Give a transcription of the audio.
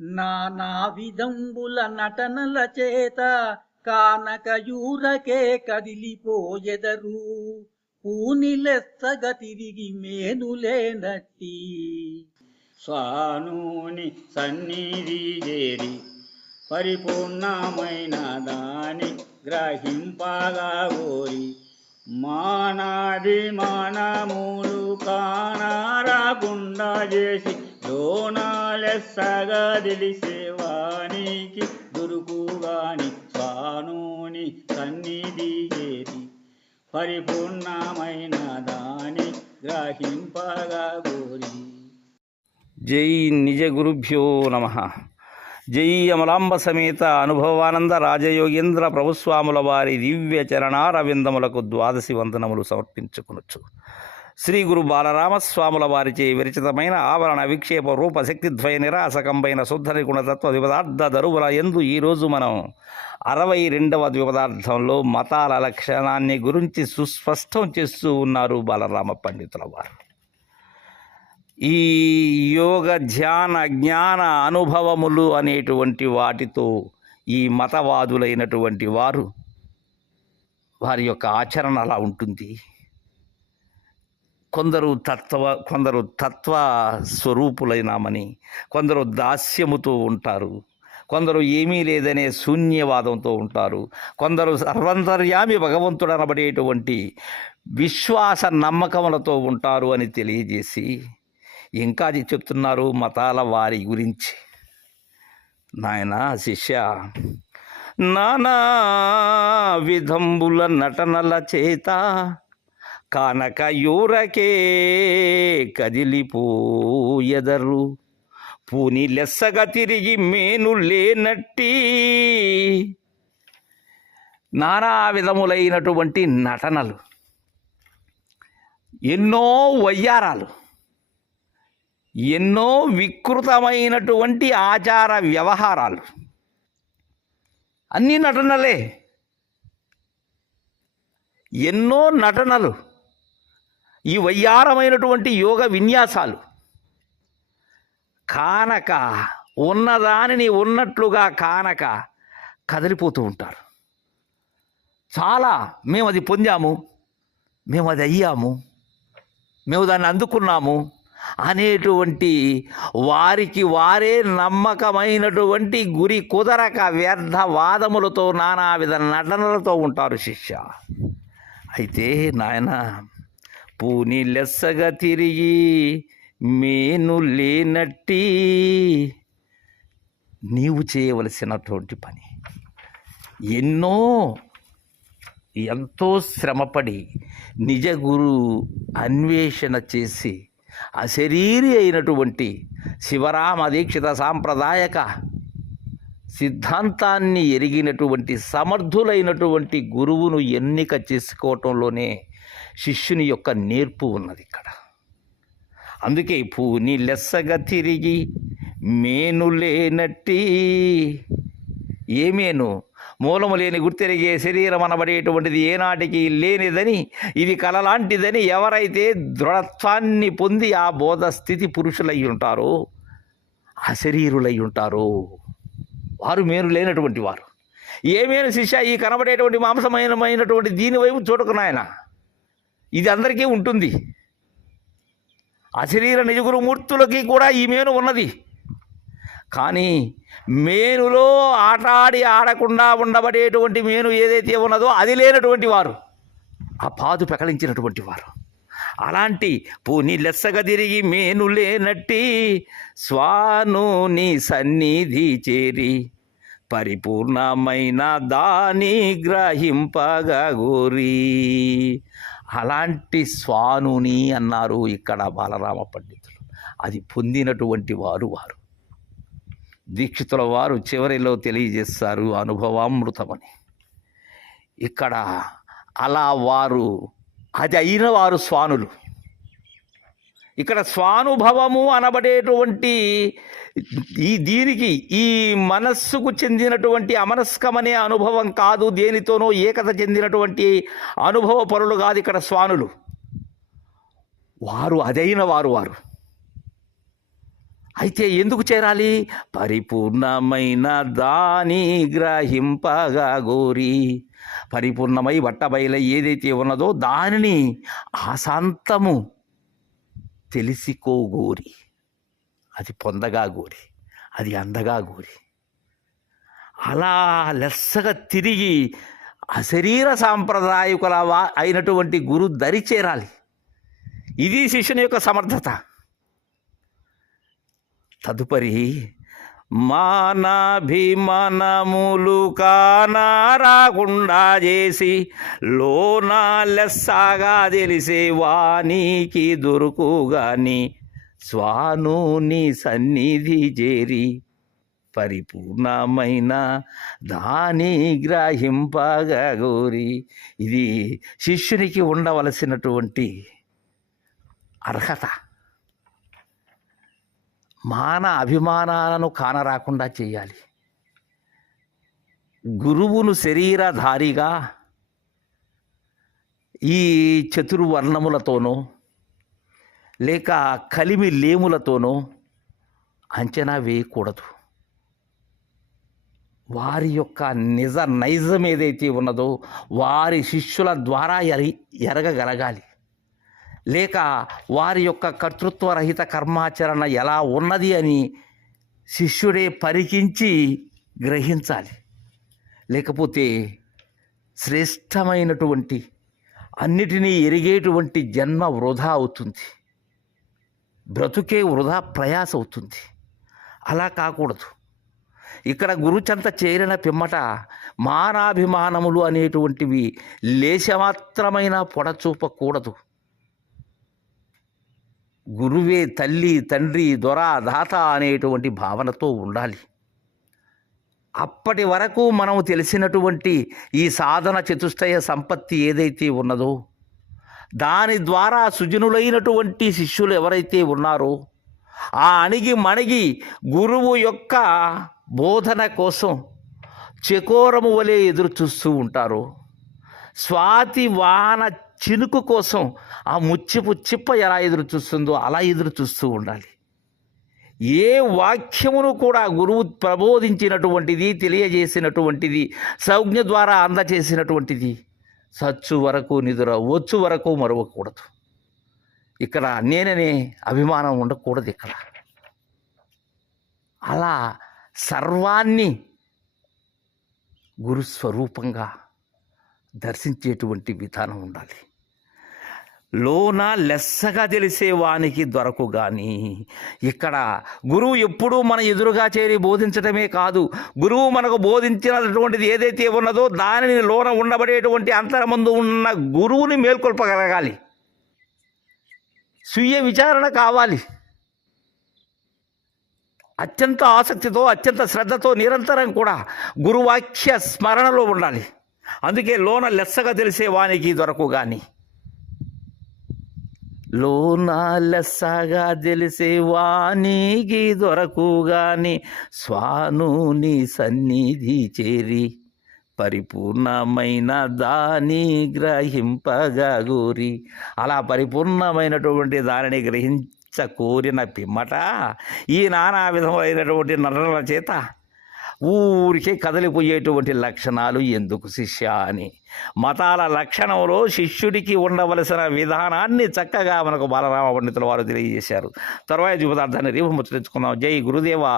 నానా విధంబుల నటనల చేత కానకయూరకే కదిలిపోయెదరు పూనిలెత్తగ తిరిగి మేనులేనట్టి. స్వానుని సన్నిధి చేరి పరిపూర్ణమైన దాని గ్రహింపగా గోరి మానాది మానములు కానారాకుండా చేసి లోనాలెస్సగా తెలిసేవానికి దొరుకుగాని స్వానుని సన్నిధి ఏది పరిపూర్ణమైన దాని గ్రహింపగా గోరి. జై నిజ గురుభ్యో నమ. జై అమలాంబ సమేత అనుభవానంద రాజయోగేంద్ర ప్రభుస్వాముల వారి దివ్య చరణారవిందములకు ద్వాదశి వందనములు సమర్పించుకునొచ్చు శ్రీ గురు బాలరామస్వాముల వారిచే విరచితమైన ఆవరణ విక్షేప రూప శక్తిద్వయ నిరాసకంపైన శుద్ధ నిగుణతత్వ ద్విపదార్థ దరువుల ఎందు ఈరోజు మనం అరవై రెండవ ద్విపదార్థంలో మతాల లక్షణాన్ని గురించి సుస్పష్టం చేస్తూ ఉన్నారు బాలరామ పండితుల వారు. ఈ యోగ ధ్యాన జ్ఞాన అనుభవములు అనేటువంటి వాటితో ఈ మతవాదులైనటువంటి వారు వారి యొక్క ఆచరణ అలా ఉంటుంది. కొందరు తత్వ కొందరు తత్వ స్వరూపులైనామని కొందరు దాస్యముతో ఉంటారు కొందరు ఏమీ లేదనే శూన్యవాదంతో ఉంటారు కొందరు సర్వంతర్యామి భగవంతుడు అనబడేటువంటి విశ్వాస నమ్మకములతో ఉంటారు అని తెలియజేసి ఇంకా అది చెప్తున్నారు మతాల వారి గురించి. నాయన శిష్య నానా విధంబుల నటనల చేత కానక యూరకే కదిలిపోయెదరు. పూని లెస్సగా తిరిగి మేను లేనట్టి నానా విధములైనటువంటి నటనలు. ఎన్నో వయ్యారాలు. ఎన్నో వికృతమైనటువంటి ఆచార వ్యవహారాలు. అన్ని నటనలే. ఎన్నో నటనలు. ఈ వయ్యారమైనటువంటి యోగ విన్యాసాలు. కానక ఉన్నదానిని ఉన్నట్లుగా కానక కదిలిపోతూ ఉంటారు. చాలా మేము అది పొందాము మేము అది అయ్యాము మేము దాన్ని అందుకున్నాము అనేటువంటి వారికి వారే నమ్మకమైనటువంటి గురి కుదరక వ్యర్థ వాదములతో నానావిధ నటనలతో ఉంటారు శిష్య. అయితే నాయన పూని లెస్సగా తిరిగి మేను లేనట్టి నీవు చేయవలసినటువంటి పని. ఎన్నో ఎంతో శ్రమపడి నిజ గురు అన్వేషణ చేసి అశరీరి అయినటువంటి శివరామ దీక్షిత సాంప్రదాయక సిద్ధాంతాన్ని ఎరిగినటువంటి సమర్థులైనటువంటి గురువును ఎన్నిక చేసుకోవటంలోనే శిష్యుని యొక్క నేర్పు ఉన్నది ఇక్కడ. అందుకే పూని లెస్సగా తిరిగి మేను లేనట్టి ఏమేను మూలము లేని గుర్తెరిగే శరీరం అనబడేటువంటిది ఏనాటికి లేనిదని ఇది కలలాంటిదని ఎవరైతే దృఢత్వాన్ని పొంది ఆ బోధ స్థితి పురుషులై ఉంటారో అశరీరులై ఉంటారో. వారు మేలు లేనటువంటి వారు. ఏమేను శిష్య ఈ కనబడేటువంటి మాంసమైనమైనటువంటి దీని వైపు చూడకు నాయన. ఇది అందరికీ ఉంటుంది. అశరీర నిజగురు మూర్తులకి కూడా ఈ మేను ఉన్నది. కానీ మేనులో ఆటాడి ఆడకుండా ఉండబడేటువంటి మేను ఏదైతే ఉన్నదో అది లేనటువంటి వారు ఆ పాదు పెకలించినటువంటి వారు. అలాంటి పూని లెస్సగా తిరిగి మేను లేనట్టి స్వానుని సన్నిధి చేరి పరిపూర్ణమైన దాని గ్రహింపగూరి అలాంటి స్వానుని అన్నారు ఇక్కడ బాలరామ పండితులు. అది పొందినటువంటి వారు వారు. దీక్షితుల వారు చివరిలో తెలియజేస్తారు అనుభవామృతమని. ఇక్కడ అలా వారు అది అయిన వారు స్వానులు. ఇక్కడ స్వానుభవము అనబడేటువంటి ఈ దీనికి ఈ మనస్సుకు చెందినటువంటి అమనస్కమనే అనుభవం కాదు దేనితోనో ఏకత చెందినటువంటి అనుభవ పరులు కాదు ఇక్కడ స్వానులు. వారు అదైన వారు వారు. అయితే ఎందుకు చేరాలి? పరిపూర్ణమైన దాని గ్రహింపగా గోరి. పరిపూర్ణమై బట్టబయల ఏదైతే ఉన్నదో దానిని ఆశాంతము తెలిసికోగోరి అది పొందగా గోరి. అది అందగా గోరి. అలా లెస్సగా తిరిగి అశరీర సాంప్రదాయకుల అయినటువంటి గురు దరి చేరాలి. ఇది శిష్యుని యొక్క సమర్థత. తదుపరి మానాభిమానములు కానారాకుండా చేసి లోన లెస్సాగా తెలిసే వానికి దొరుకుగాని స్వానుని సన్నిధి చేరి పరిపూర్ణమైన దాని గ్రహింపగా గోరి. ఇది శిష్యునికి ఉండవలసినటువంటి అర్హత. మాన అభిమానాలను కానరాకుండా చేయాలి. గురువును శరీరధారిగా ఈ చతుర్వర్ణములతోనో లేక కలిమి లేములతోనో అంచనా వేయకూడదు. వారి యొక్క నిజ నైజం ఏదైతే ఉన్నదో వారి శిష్యుల ద్వారా ఎరి ఎరగగలగాలి. లేక వారి యొక్క కర్తృత్వరహిత కర్మాచరణ ఎలా ఉన్నది అని శిష్యుడే పరికించి గ్రహించాలి. లేకపోతే శ్రేష్టమైనటువంటి అన్నిటినీ ఎరిగేటువంటి జన్మ వృధా అవుతుంది. బ్రతుకే వృధా ప్రయాస అవుతుంది. అలా కాకూడదు. ఇక్కడ గురుచంత చేరిన పిమ్మట మానాభిమానములు అనేటువంటివి లేశమాత్రమైన పొడచూపకూడదు. గురువే తల్లి తండ్రి దొర దాత అనేటువంటి భావనతో ఉండాలి. అప్పటి వరకు మనం తెలిసినటువంటి ఈ సాధన చతుష్టయ సంపత్తి ఏదైతే ఉన్నదో దాని ద్వారా సుజనులైనటువంటి శిష్యులు ఎవరైతే ఉన్నారో ఆ అణిగి మణిగి గురువు యొక్క బోధన కోసం చకోరము వలె ఎదురు చూస్తూ ఉంటారు. స్వాతి వాన చినుకు కోసం ఆ ముచ్చిపు చిప్ప ఎలా ఎదురు చూస్తుందో అలా ఎదురు చూస్తూ ఉండాలి. ఏ వాక్యమును కూడా గురువు ప్రబోధించినటువంటిది తెలియజేసినటువంటిది సంజ్ఞ ద్వారా అందచేసినటువంటిది సచ్చు వరకు నిదుర వచ్చు వరకు మరవకూడదు. ఇక్కడ నేననే అభిమానం ఉండకూడదు ఇక్కడ. అలా సర్వాన్ని గురుస్వరూపంగా దర్శించేటువంటి విధానం ఉండాలి. లోన లెస్సగా తెలిసే వానికి దొరకు కానీ ఇక్కడ గురువు ఎప్పుడూ మన ఎదురుగా చేరి బోధించడమే కాదు గురువు మనకు బోధించినటువంటిది ఏదైతే ఉన్నదో దానిని లోన ఉండబడేటువంటి అంతరమందు ఉన్న గురువుని మేల్కొల్పగలగాలి. స్వీయ విచారణ కావాలి. అత్యంత ఆసక్తితో అత్యంత శ్రద్ధతో నిరంతరం కూడా గురువాక్య స్మరణలో ఉండాలి. అందుకే లోన లెస్సగా తెలిసే వానికి దొరకు కానీ లోన లెస్సగా తెలిసే వానికి దొరకు గాని స్వానుని సన్నిధి చేరి పరిపూర్ణమైన దాని గ్రహింపగా గోరి. అలా పరిపూర్ణమైనటువంటి దానిని గ్రహించ కోరిన పిమ్మట ఈ నానా విధములైనటువంటి నటనల చేత ఊరికే కదలిపోయేటువంటి లక్షణాలు ఎందుకు శిష్య అని. మతాల లక్షణంలో శిష్యుడికి ఉండవలసిన విధానాన్ని చక్కగా మనకు బాలరామ పండితుల వారు తెలియజేశారు. తర్వాత జీవితార్థాన్ని రేపు ముచ్చరించుకుందాం జై గురుదేవా.